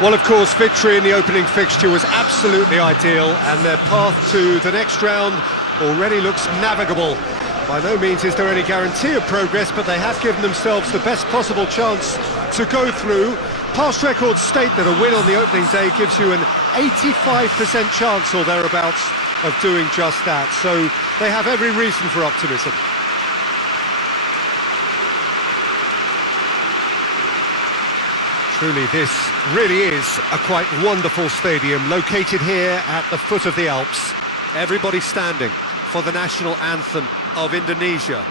Well, of course, victory in the opening fixture was absolutely ideal, and their path to the next round already looks navigable. By no means is there any guarantee of progress, but they have given themselves the best possible chance to go through. Past records state that a win on the opening day gives you an 85% chance or thereabouts of doing just that, so they have every reason for optimism. Truly, this really is a quite wonderful stadium, located here at the foot of the Alps. Everybody standing for the national anthem of Indonesia.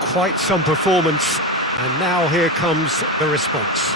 Quite some performance, and now here comes the response.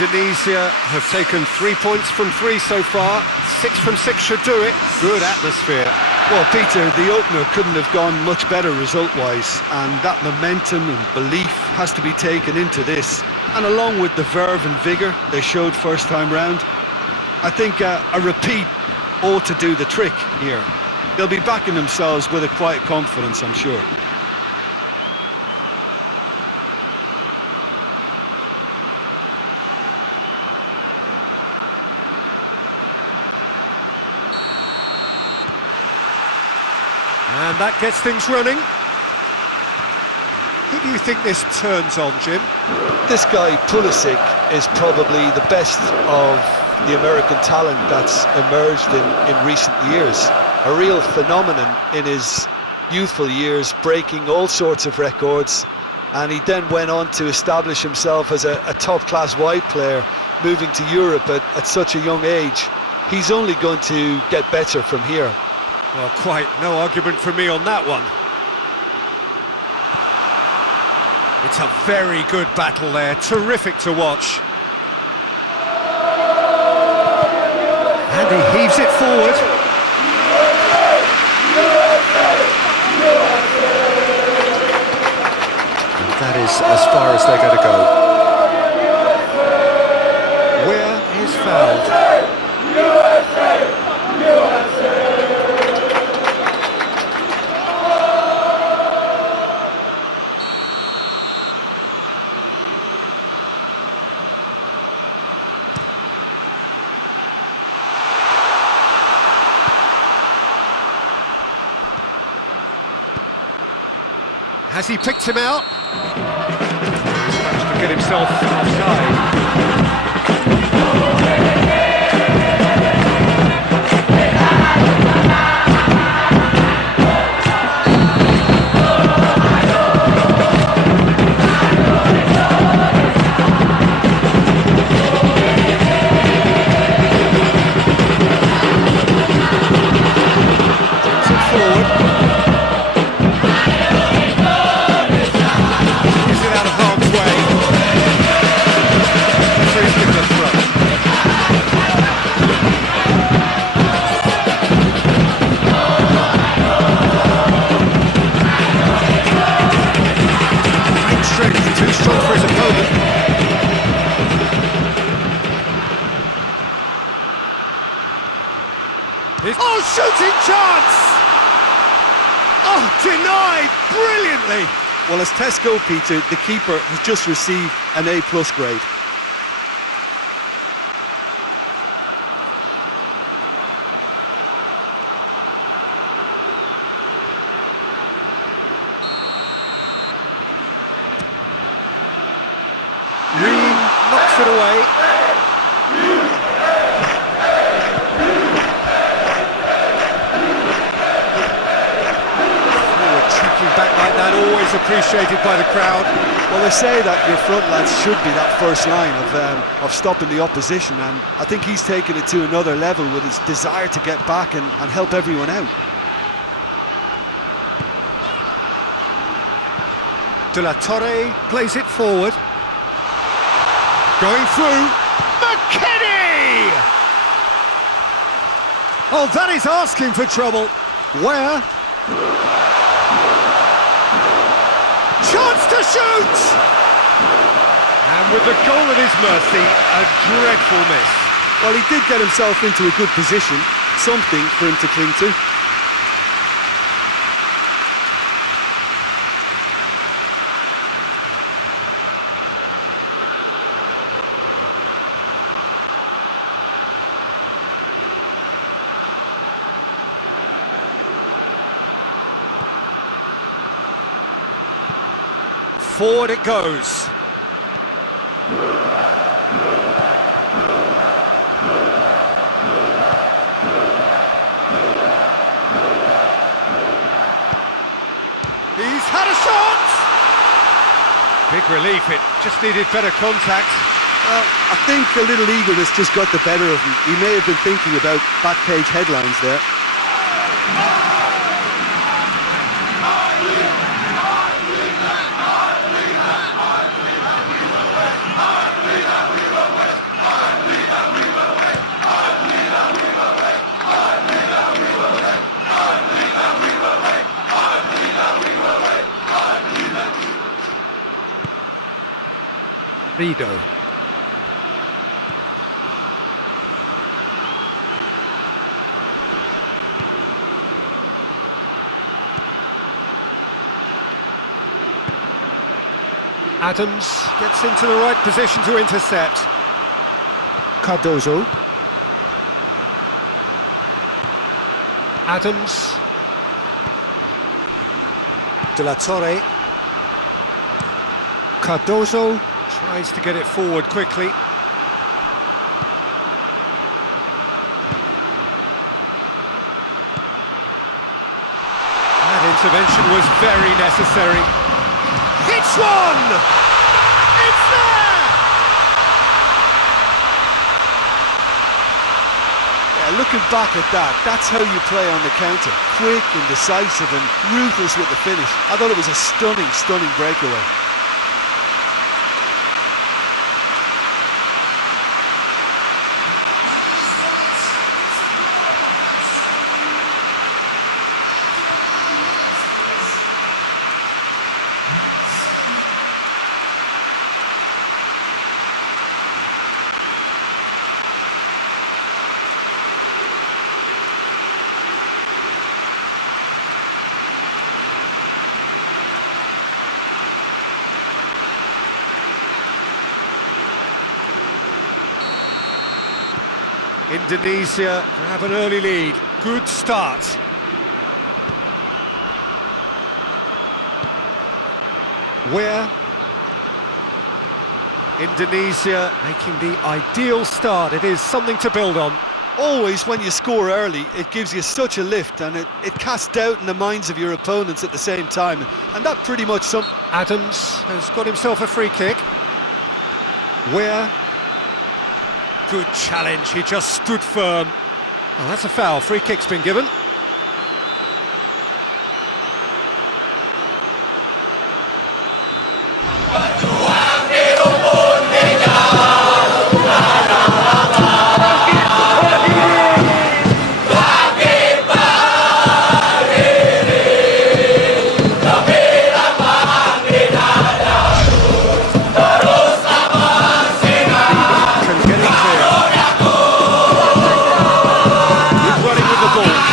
Indonesia have taken 3 points from 3 so far. 6 from 6 should do it. Good atmosphere. Well, Peter, the opener couldn't have gone much better result-wise, and that momentum and belief has to be taken into this. And along with the verve and vigour they showed first time round, I think a repeat ought to do the trick here. They'll be backing themselves with a quiet confidence, I'm sure. And that gets things running. Who do you think this turns on, Jim? This guy, Pulisic, is probably the best of the American talent that's emerged in recent years. A real phenomenon in his youthful years, breaking all sorts of records. And he then went on to establish himself as a top-class wide player, moving to Europe at such a young age. He's only going to get better from here. Well, quite no argument from me on that one. It's a very good battle there, terrific to watch. And he heaves it forward. And that is as far as they're going to go. Where is fouled? Has he picked him out? He's managed to get himself offside. Takes it forward. Oh, shooting chance! Oh, denied brilliantly! Well, as tests go, Peter, the keeper has just received an A+ grade. away. Forward tracking back like that, always appreciated by the crowd. Well, they say that your front lads should be that first line of stopping the opposition, and I think he's taken it to another level with his desire to get back and help everyone out. De La Torre plays it forward. Going through. McKinney! Oh, that is asking for trouble. Where? Chance to shoot! And with the goal at his mercy, a dreadful miss. Well, he did get himself into a good position, something for him to cling to. Forward it goes. He's had a shot! Big relief, it just needed better contact. Well, I think a little eagerness just got the better of him. He may have been thinking about back page headlines there. Rido. Adams gets into the right position to intercept. Cardozo. Adams. De La Torre. Cardozo tries to get it forward quickly. That intervention was very necessary. Hits one! It's there! Yeah, looking back at that, that's how you play on the counter. Quick and decisive and ruthless with the finish. I thought it was a stunning, stunning breakaway. Indonesia grab an early lead. Good start. Where Indonesia making the ideal start. It is something to build on. Always, when you score early, it gives you such a lift, and it casts doubt in the minds of your opponents at the same time. And that pretty much Adams has got himself a free kick. Where good challenge, he just stood firm. Oh, that's a foul, free kick's been given.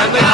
Can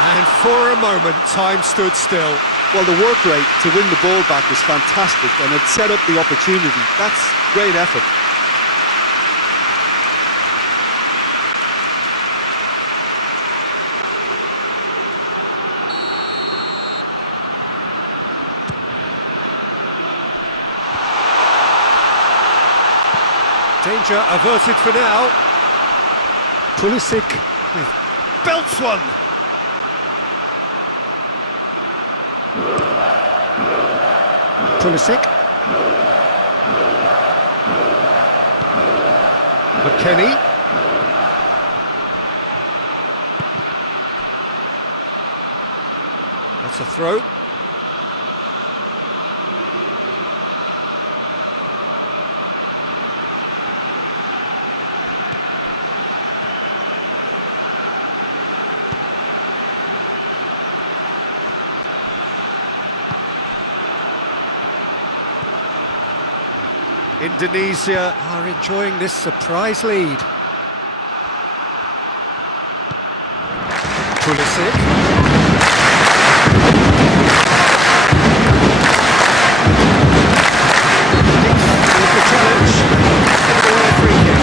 And for a moment, time stood still. Well, the work rate to win the ball back was fantastic, and it set up the opportunity. That's great effort. Danger averted for now. Pulisic with belts one. Pulisic. McKennie. That's a throw. Indonesia are enjoying this surprise lead. Pulisic. With the challenge. Give away a free kick.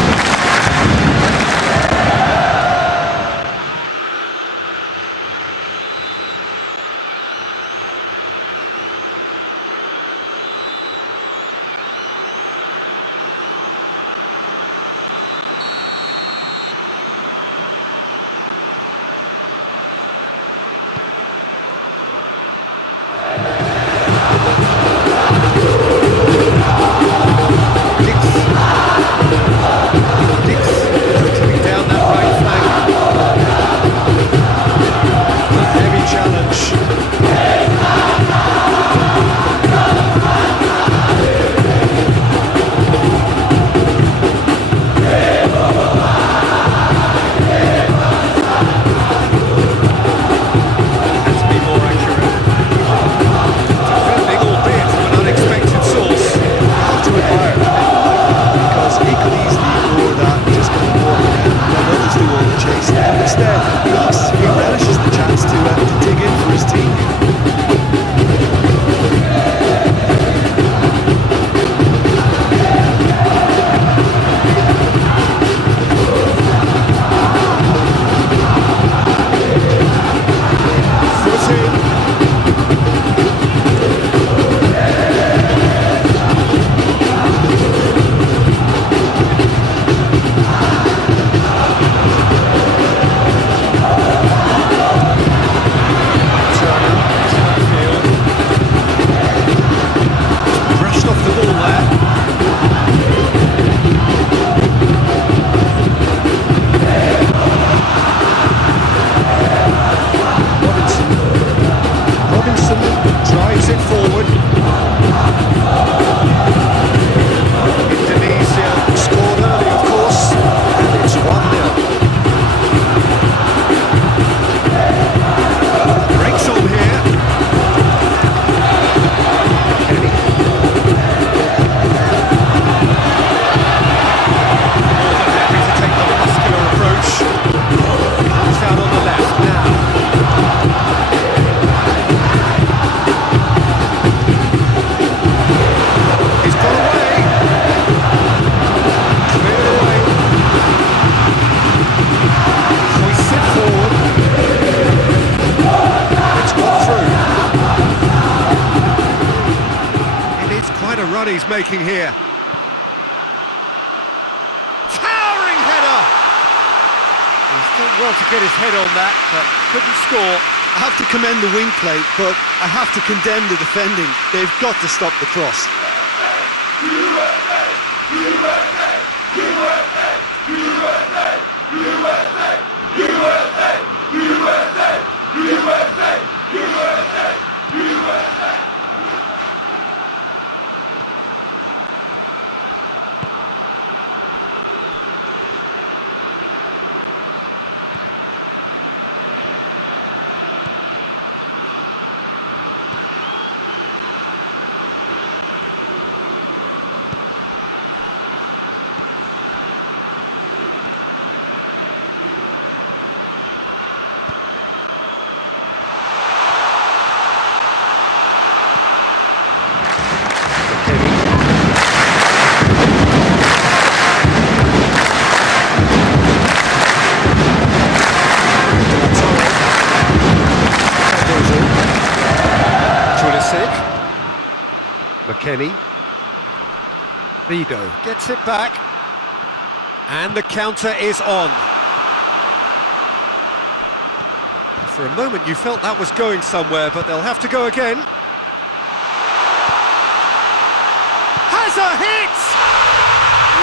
He's making here. Towering header! He's done well to get his head on that, but couldn't score. I have to commend the wing play, but I have to condemn the defending. They've got to stop the cross. McKennie. Rido gets it back. And the counter is on. For a moment you felt that was going somewhere, but they'll have to go again. Has a hit!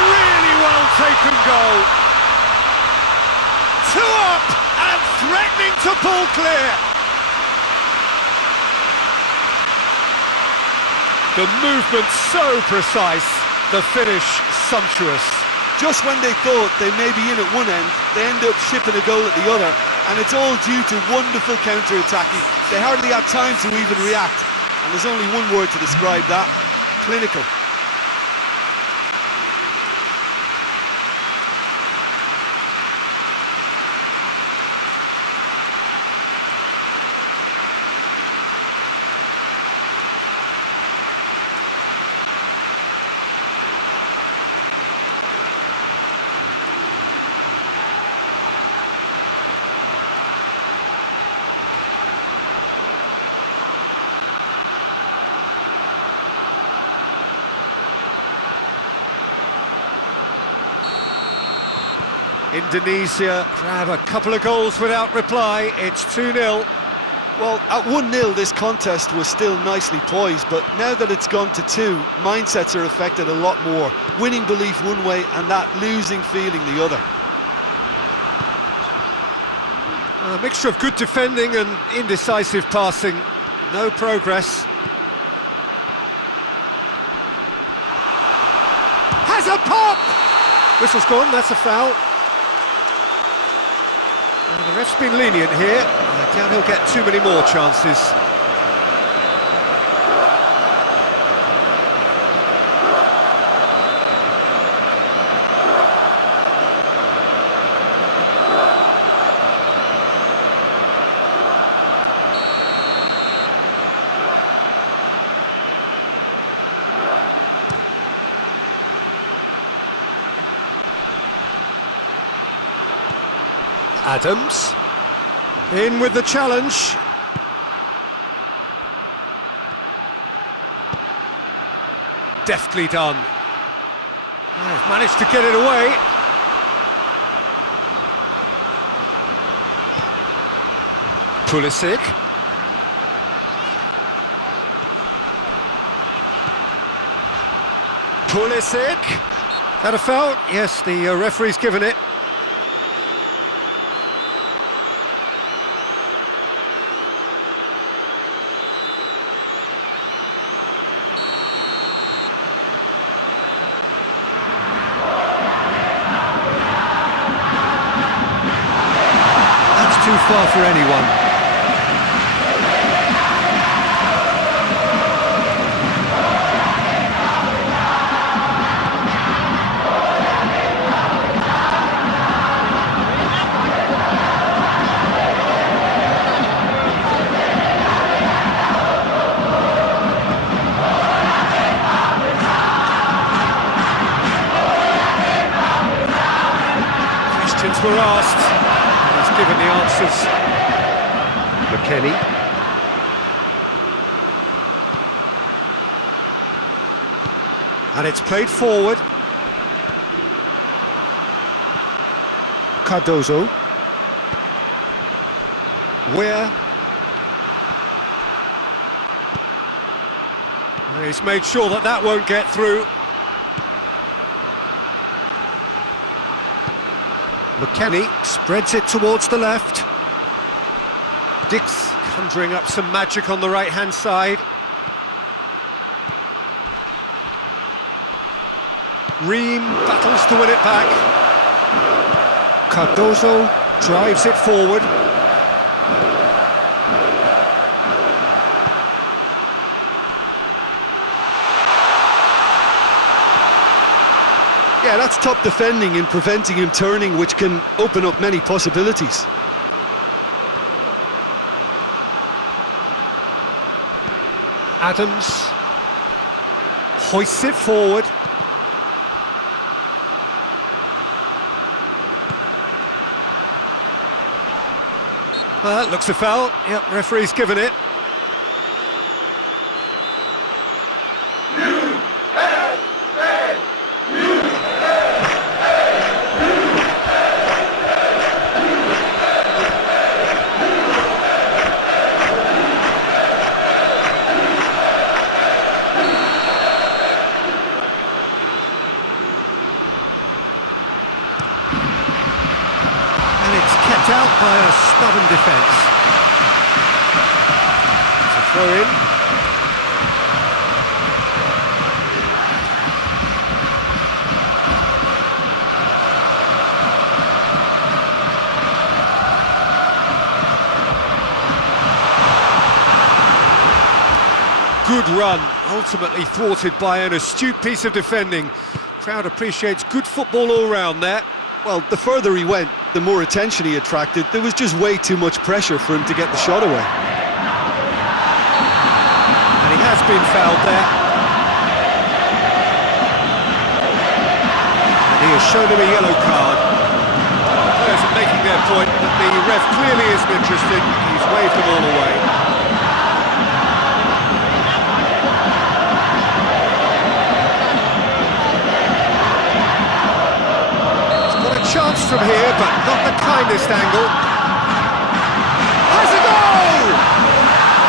Really well taken goal. 2 up and threatening to pull clear. The movement so precise, the finish sumptuous. Just when they thought they may be in at one end, they end up shipping a goal at the other, and it's all due to wonderful counter-attacking. They hardly had time to even react, and there's only one word to describe that: clinical. Indonesia grab a couple of goals without reply. It's 2-0. Well, at 1-0 this contest was still nicely poised, but now that it's gone to 2, mindsets are affected a lot more. Winning belief one way and that losing feeling the other. A mixture of good defending and indecisive passing. No progress. Has a pop! Whistle's gone, that's a foul. Well, the ref's been lenient here. I doubt he'll get too many more chances. Adams, in with the challenge. Deftly done. They've managed to get it away. Pulisic. Pulisic. That a foul? Yes, the referee's given it. Too far for anyone. Questions were asked. Given the answers. McKennie. And it's played forward. Cardozo. Where? He's made sure that that won't get through. McKennie spreads it towards the left. Dix conjuring up some magic on the right-hand side. Ream battles to win it back. Cardozo drives it forward. Yeah, that's top defending in preventing him turning, which can open up many possibilities. Adams hoists it forward. Well, that looks a foul. Yep, referee's given it. by a stubborn defence. It's a throw-in. Good run, ultimately thwarted by an astute piece of defending. Crowd appreciates good football all round there. Well, the further he went, the more attention he attracted. There was just way too much pressure for him to get the shot away. And he has been fouled there. And he has shown him a yellow card. Players are making their point, but the ref clearly isn't interested. He's waved them all away. Chance from here, but not the kindest angle. Has a goal!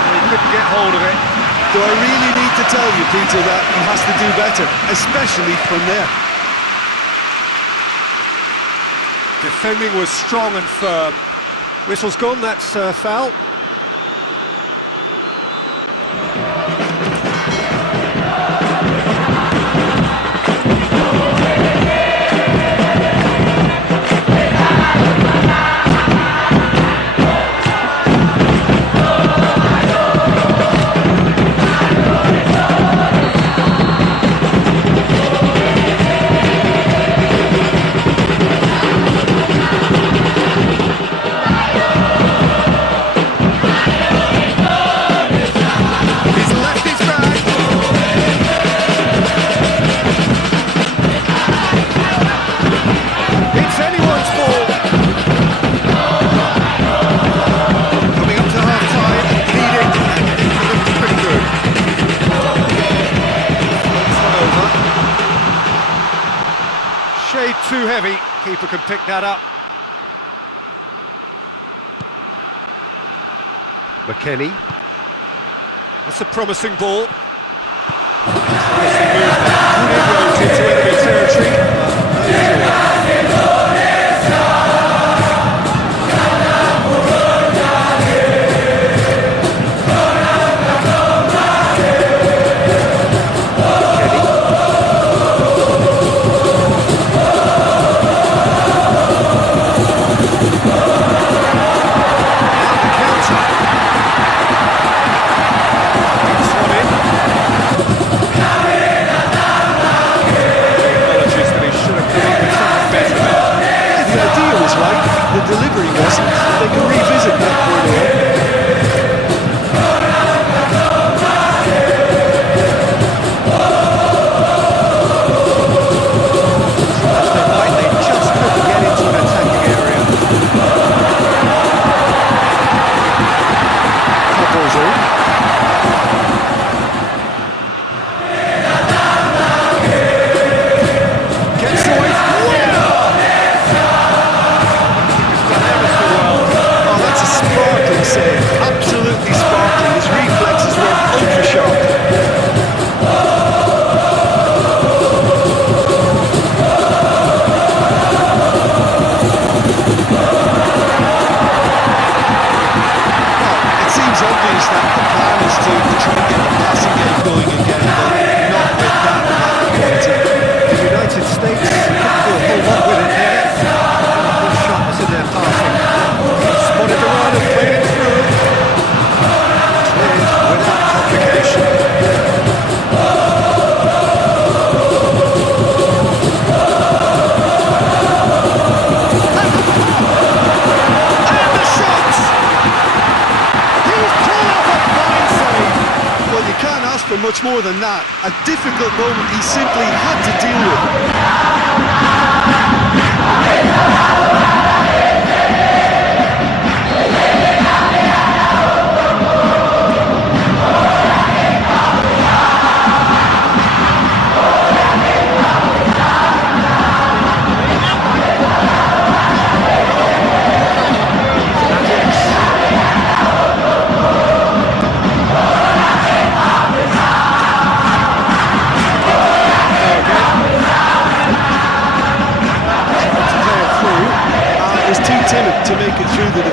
He couldn't get hold of it. Do I really need to tell you, Peter, that he has to do better, especially from there? Defending was strong and firm. Whistle's gone, that's foul. Too heavy, keeper can pick that up. McKennie. That's a promising ball. Promising move there. Good inroads into enemy territory. Delivery wasn't. They can revisit that point away. They just couldn't get into an attacking area. Couples in. Gets away from save. Absolutely sparkling. His reflexes were ultra sharp. It seems obvious that the plan is to try and get the passing game going again, but not with that quality. The United States couldn't do a whole lot with it there. Good sharpness in their passing. Spotted the run and played it through. Cleared without complication. And the shot! He's pulled off a fine save. Well, you can't ask for much more than that. A difficult moment he simply had to deal with.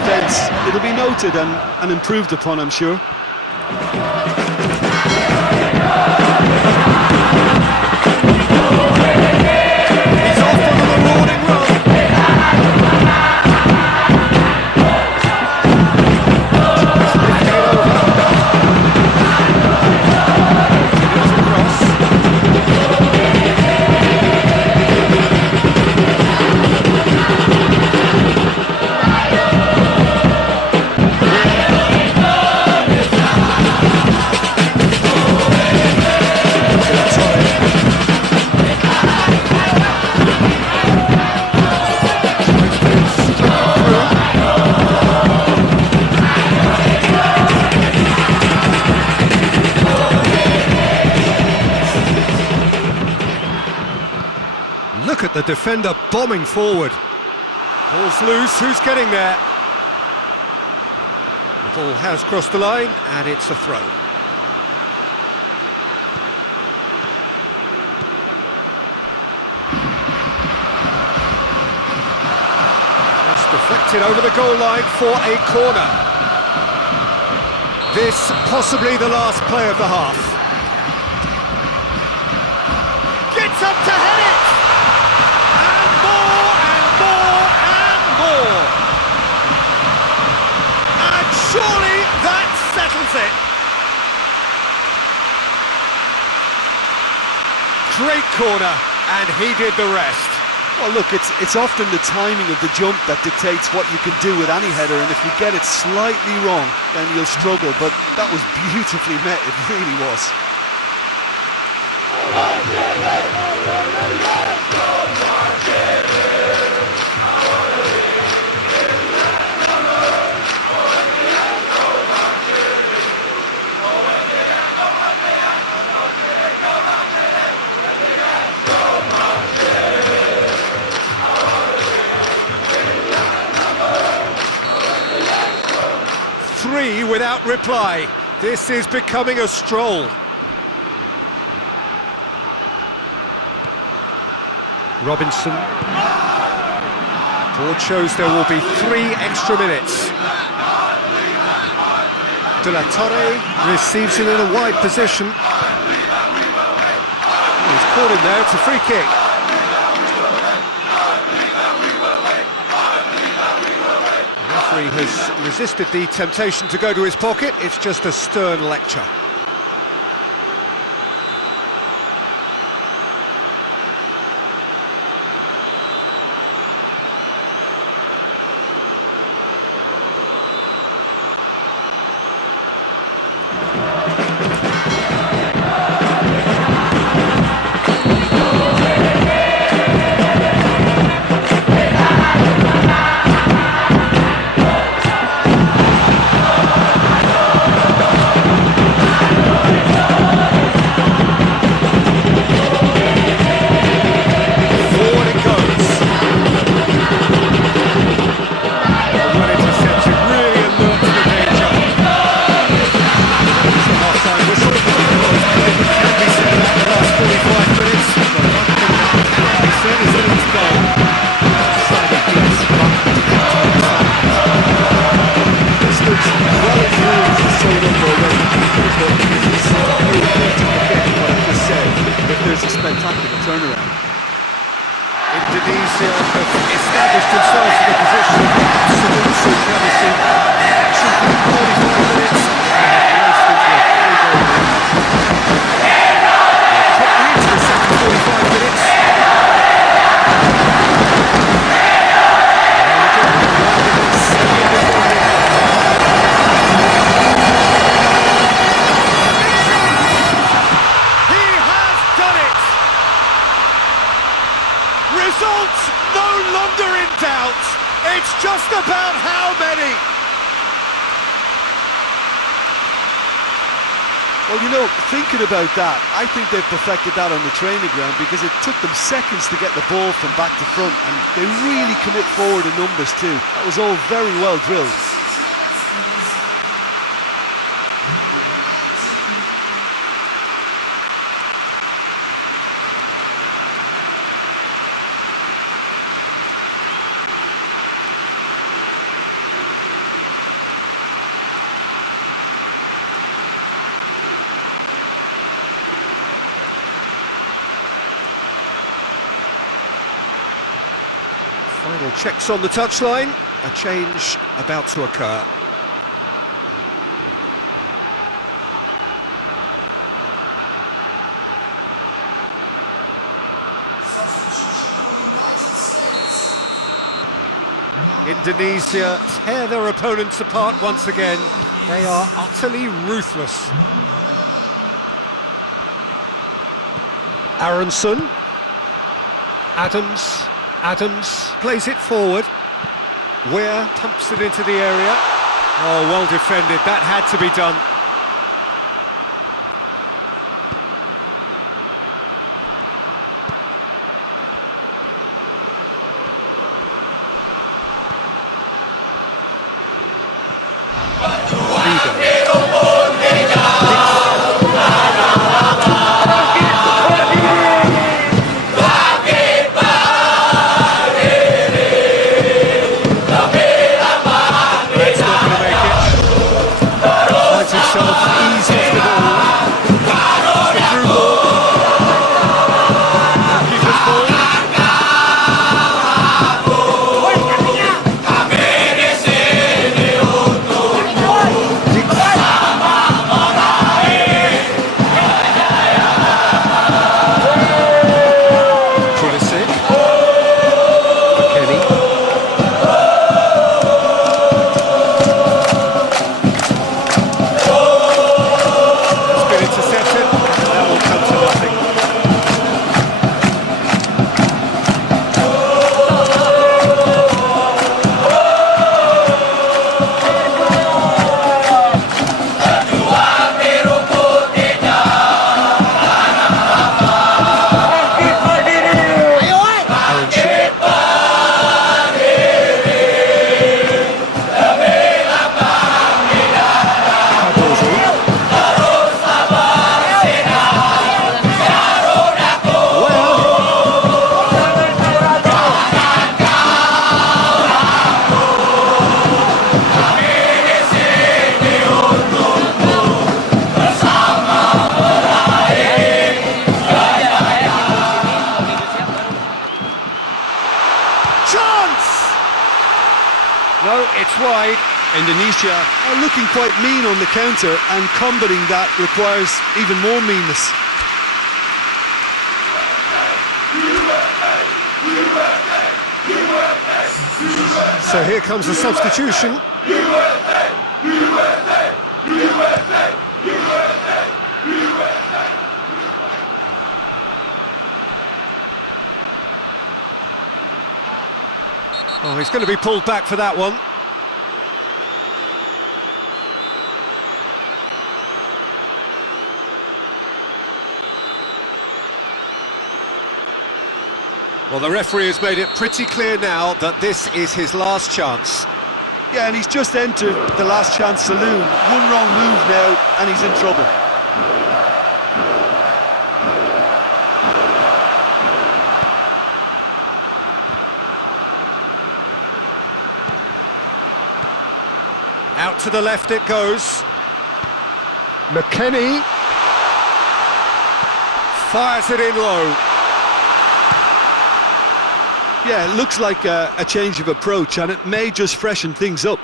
defence. It'll be noted and improved upon, I'm sure. He's off on a marauding run. Look at the defender bombing forward. Ball's loose, who's getting there? The ball has crossed the line, and it's a throw. Just deflected over the goal line for a corner. This possibly the last play of the half. Gets up to head it! And surely that settles it. Great corner, and he did the rest. Well, look, it's often the timing of the jump that dictates what you can do with any header, and if you get it slightly wrong, then you'll struggle, but that was beautifully met, it really was. Three without reply. This is becoming a stroll. Robinson. Board shows there will be 3 extra minutes. De La Torre receives it in a wide position. He's caught him there, it's a free kick. The referee has resisted the temptation to go to his pocket, it's just a stern lecture. Indonesia have established themselves in a position of absolute supremacy. Action for 45 minutes, and raced into a 3-goal lead. They're quickly into the second 45 minutes. He has done it! Results no longer in doubt. It's just about how many. Well, you know, thinking about that, I think they've perfected that on the training ground because it took them seconds to get the ball from back to front, and they really commit forward in numbers too. That was all very well drilled. Final checks on the touchline. A change about to occur. Indonesia tear their opponents apart once again. They are utterly ruthless. Aronson. Adams plays it forward. Weir pumps it into the area. Oh, well defended. That had to be done. No, it's wide. Indonesia are looking quite mean on the counter, and combating that requires even more meanness. So here comes the substitution. Oh, he's going to be pulled back for that one. Well, the referee has made it pretty clear now that this is his last chance. Yeah, and he's just entered the last chance saloon. One wrong move now, and he's in trouble. Out to the left it goes. McKennie fires it in low. Yeah, it looks like a change of approach, and it may just freshen things up.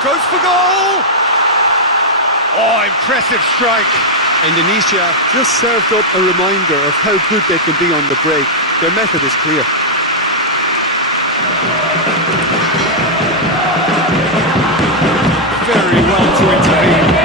Goes for goal! Oh, impressive strike. Indonesia just served up a reminder of how good they can be on the break. Their method is clear. Very well to intervene.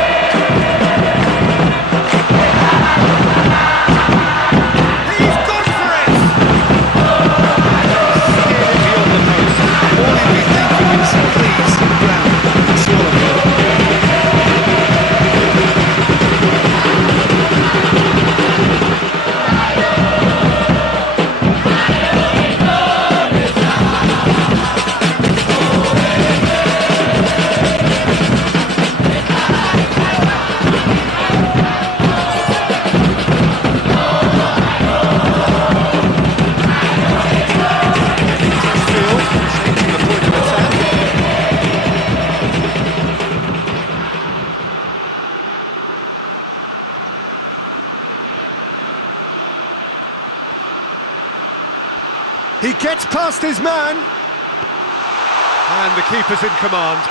Gets past his man. And the keeper's in command.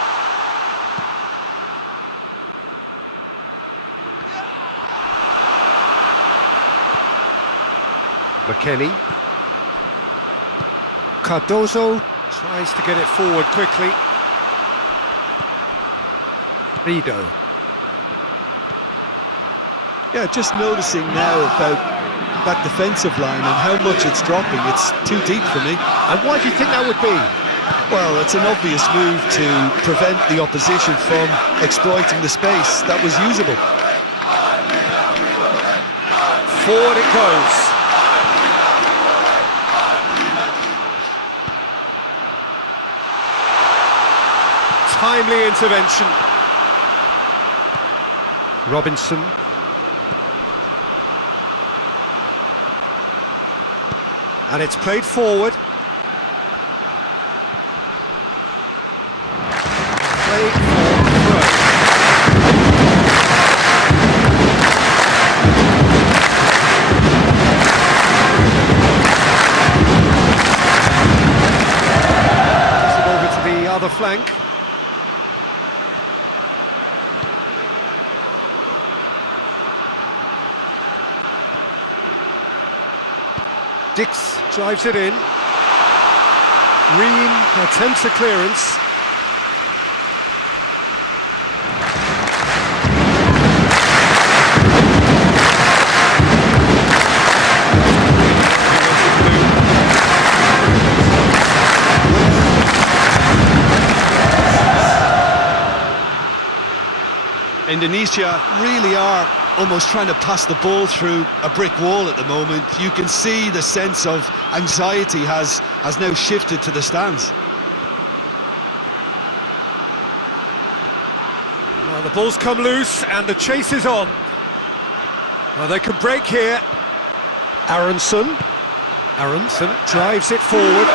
McKennie. Cardozo tries to get it forward quickly. Rido. Yeah, just noticing now about that defensive line and how much it's dropping. It's too deep for me. And why do you think that would be? Well, it's an obvious move to prevent the opposition from exploiting the space that was usable. Forward it goes. Timely intervention. Robinson. And it's played forward. Played for throw. Pass it over to the other flank. Dix drives it in. Ream attempts a clearance. Indonesia really are almost trying to pass the ball through a brick wall at the moment. You can see the sense of anxiety has now shifted to the stands. Well, the ball's come loose and the chase is on. Well, they can break here. Aronson drives it forward.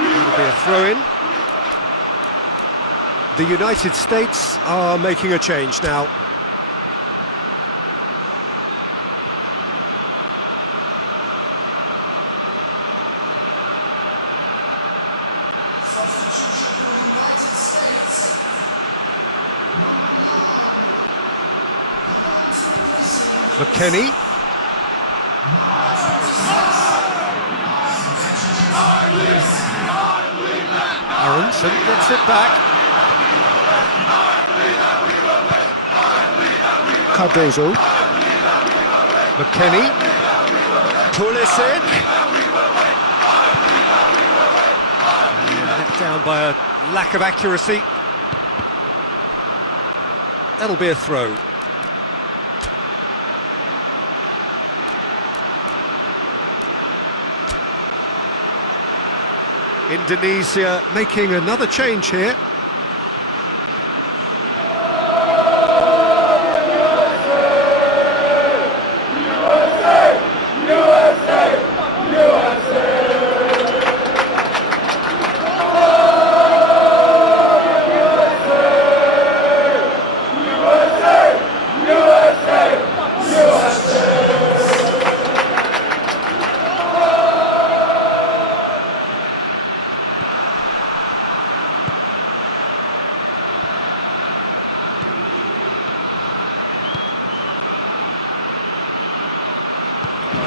It'll be a throw-in. The United States are making a change now. McKennie. Aronson gets it back. Cardozo. McKennie. Pulisic. Let down by a lack of accuracy. That'll be a throw. Indonesia making another change here.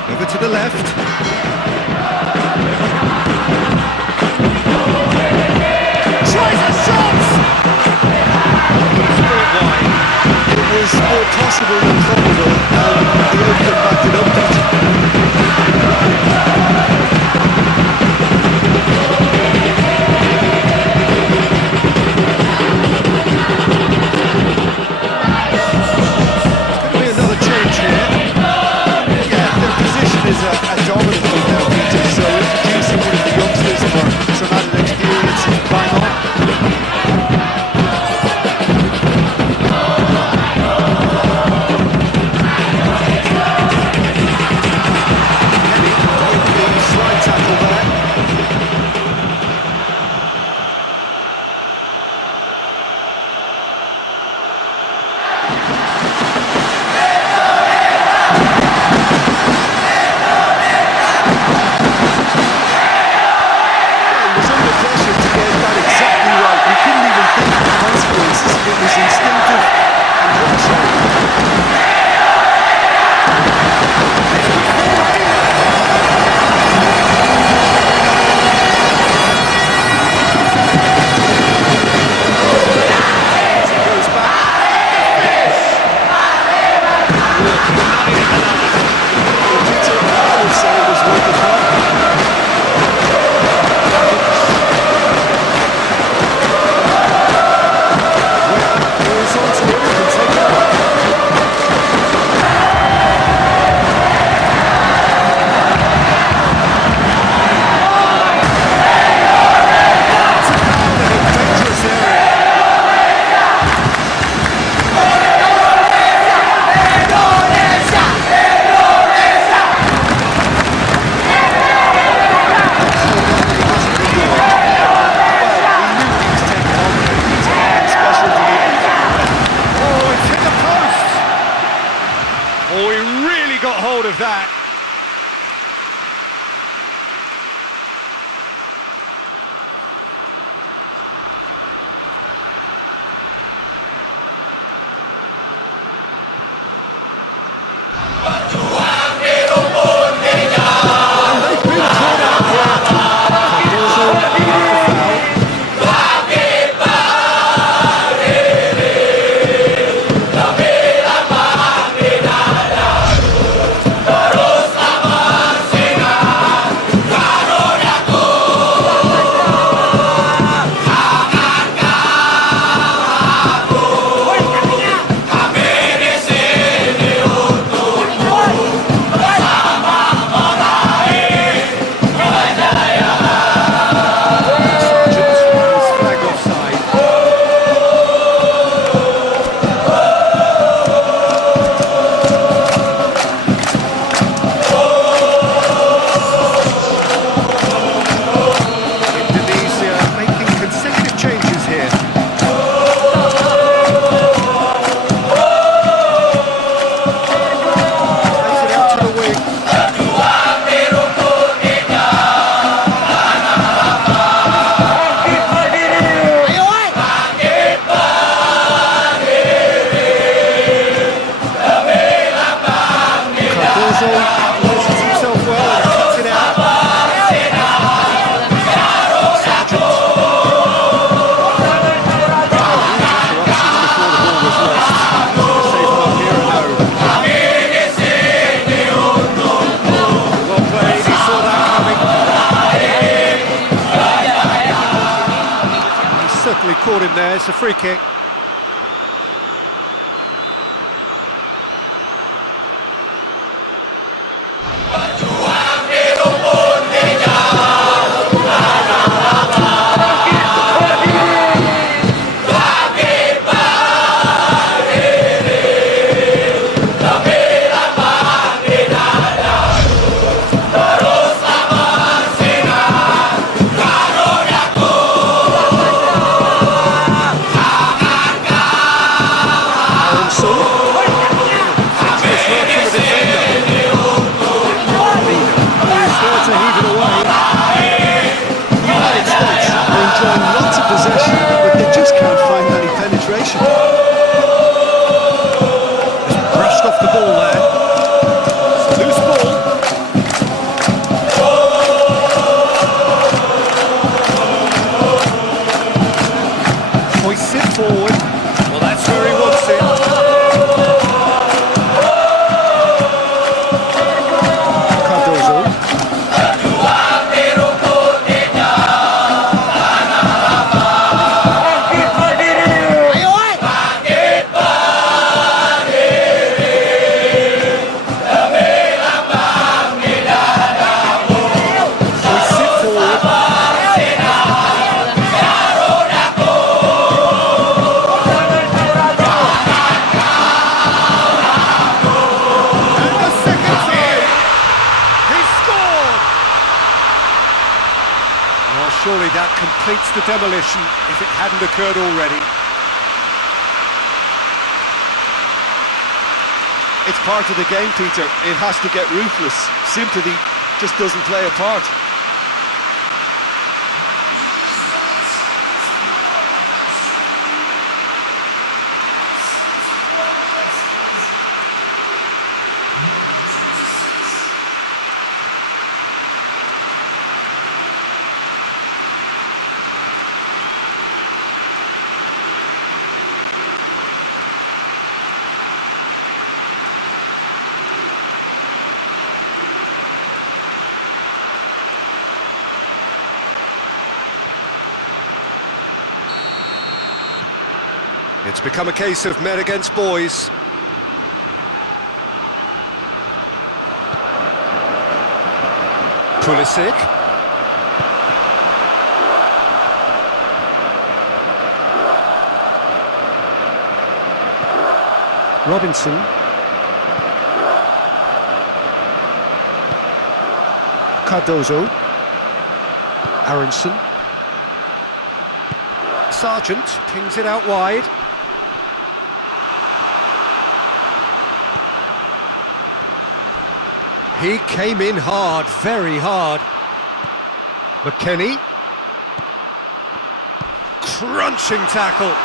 Over to the left. Tries a shot! It was more possible than probable, and the outcome backed it up. There's going to be another change here. Is a dominant one now, Peter, so introducing one of the youngsters for some added experience and bang on. Peter, I would say it was worth a try. Of that. Caught him there, it's a free kick. Surely that completes the demolition if it hadn't occurred already. It's part of the game, Peter. It has to get ruthless. Sympathy just doesn't play a part. It's become a case of men against boys. Pulisic. Robinson. Cardozo. Aronson. Sargent pings it out wide. He came in hard, very hard. McKennie. Crunching tackle.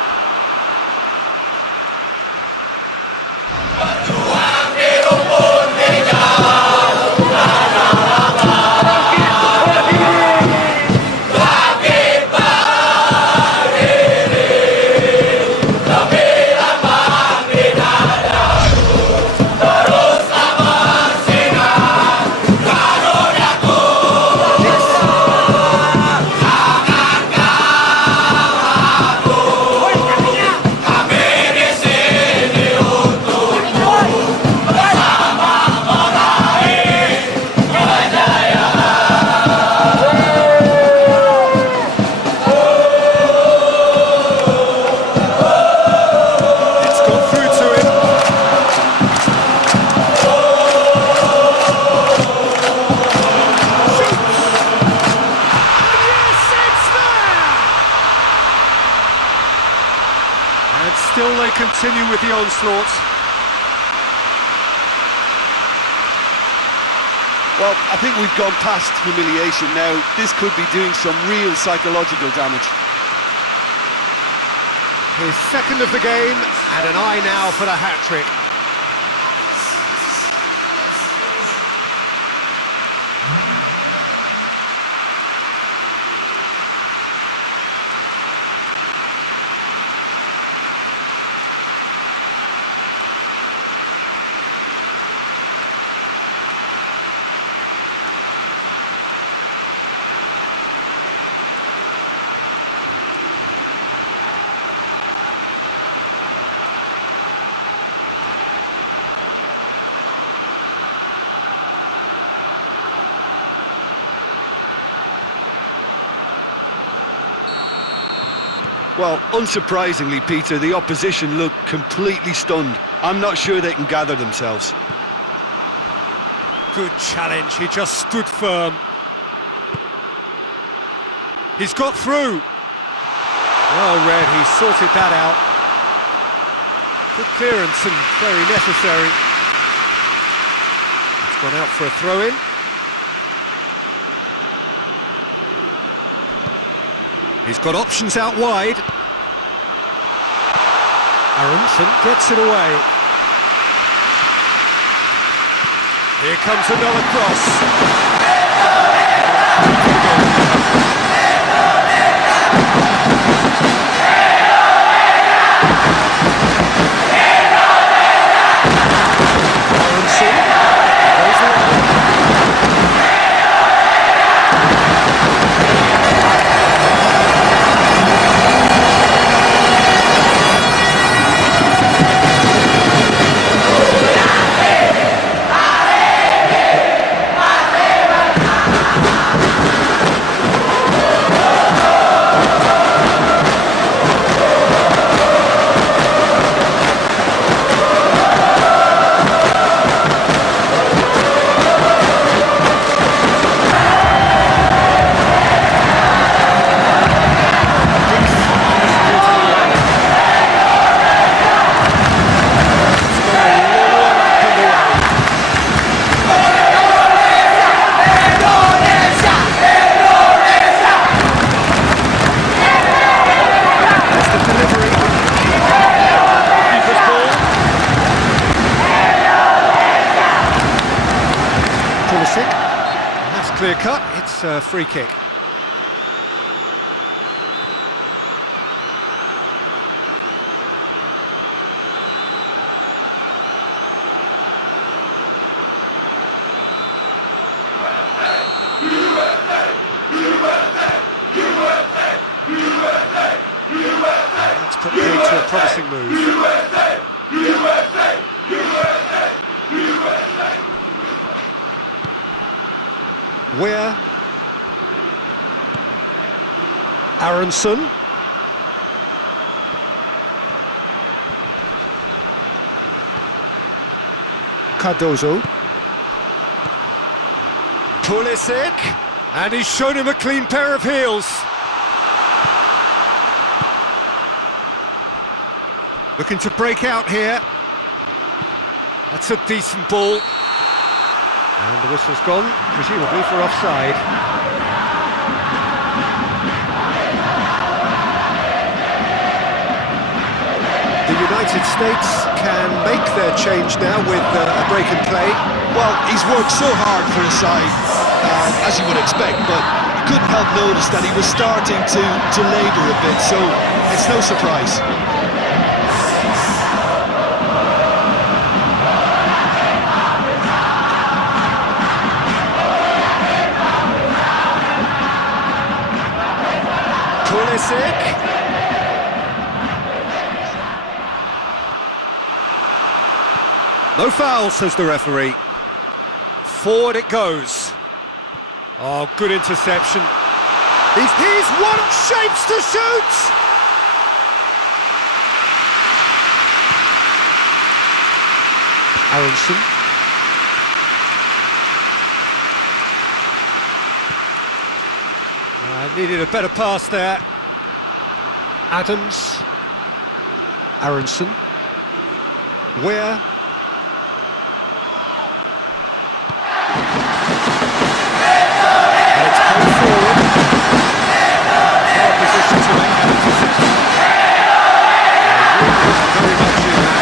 Still they continue with the onslaught. Well, I think we've gone past humiliation now. This could be doing some real psychological damage. His second of the game, and an eye now for the hat-trick. Well, unsurprisingly, Peter, the opposition look completely stunned. I'm not sure they can gather themselves. Good challenge, he just stood firm. He's got through. Well read, he sorted that out. Good clearance and very necessary. It's gone out for a throw-in. He's got options out wide. Aronson gets it away. Here comes another cross. Clear cut, it's a free kick. That's put the game to a promising move. Where? Aronson. Cardozo. Pulisic. And he's shown him a clean pair of heels. Looking to break out here. That's a decent ball. And the whistle's gone, presumably for offside. The United States can make their change now with a break in play. Well, he's worked so hard for his side, as you would expect, but you couldn't help notice that he was starting to labour a bit, so it's no surprise. Pulisic. No foul, says the referee. Forward it goes. Oh, good interception. He's one shapes to shoot! Aronson. Needed a better pass there. Adams. Aronson. Where? And it's come forward. Hard position to make that interception. Very much in that.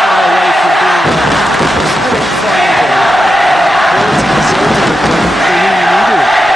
Far away from being a telling final ball. Quality is so difficult, they really needed it.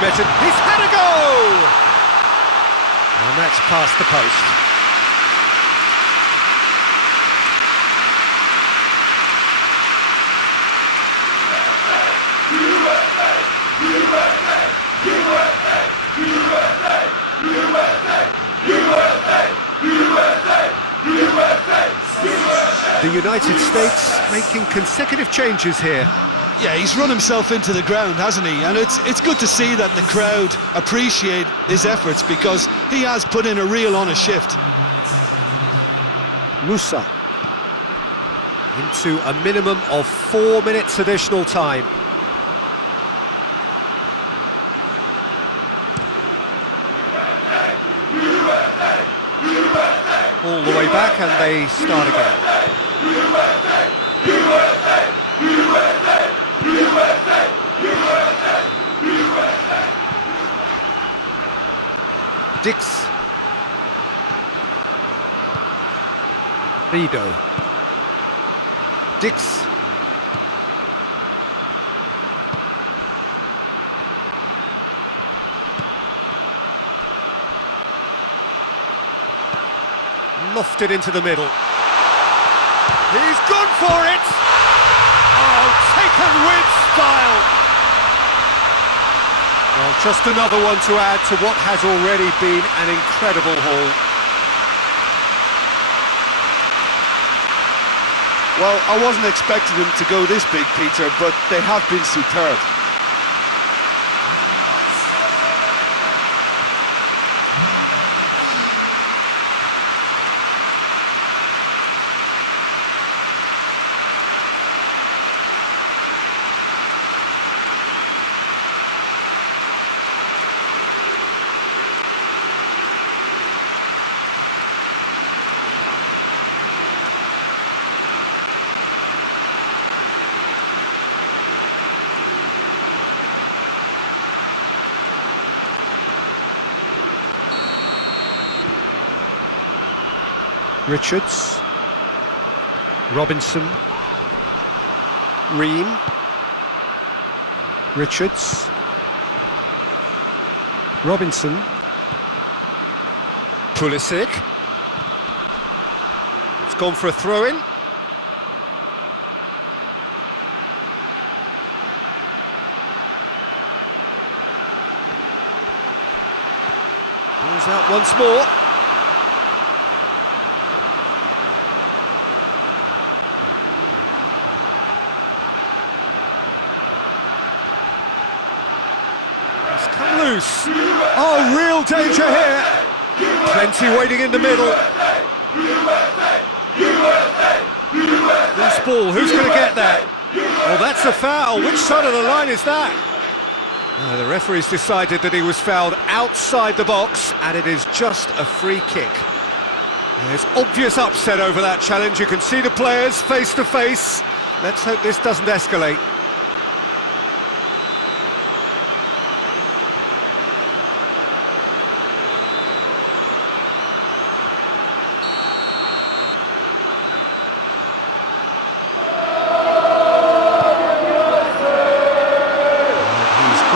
Measured. He's had a go! And that's past the post. The United States making consecutive changes here. Yeah, he's run himself into the ground, hasn't he? And it's good to see that the crowd appreciate his efforts because he has put in a real honest shift. Musa into a minimum of 4 minutes additional time. All the way back and they start again. Dix. Rido. Dix. Lofted into the middle. He's gone for it! Oh, taken with style! Well, just another one to add to what has already been an incredible haul. Well, I wasn't expecting them to go this big, Peter, but they have been superb. Richards, Robinson, Ream, Richards, Robinson, Pulisic. It's gone for a throw-in. Ball's out once more. It's come loose. Oh, real danger here. Plenty waiting in the middle. Loose ball, who's going to get that? Oh, that's a foul. Which side of the line is that? The referee's decided that he was fouled outside the box, and it is just a free kick. There's obvious upset over that challenge. You can see the players face to face. Let's hope this doesn't escalate.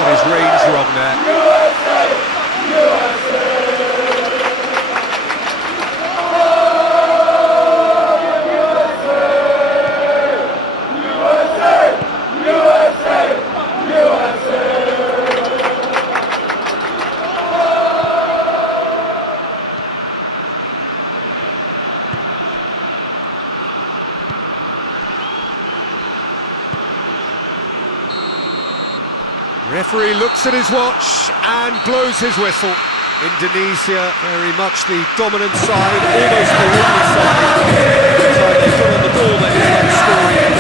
His range wrong there. Referee looks at his watch and blows his whistle. Indonesia, very much the dominant side, almost the only side. The side they put on the ball, they did not score.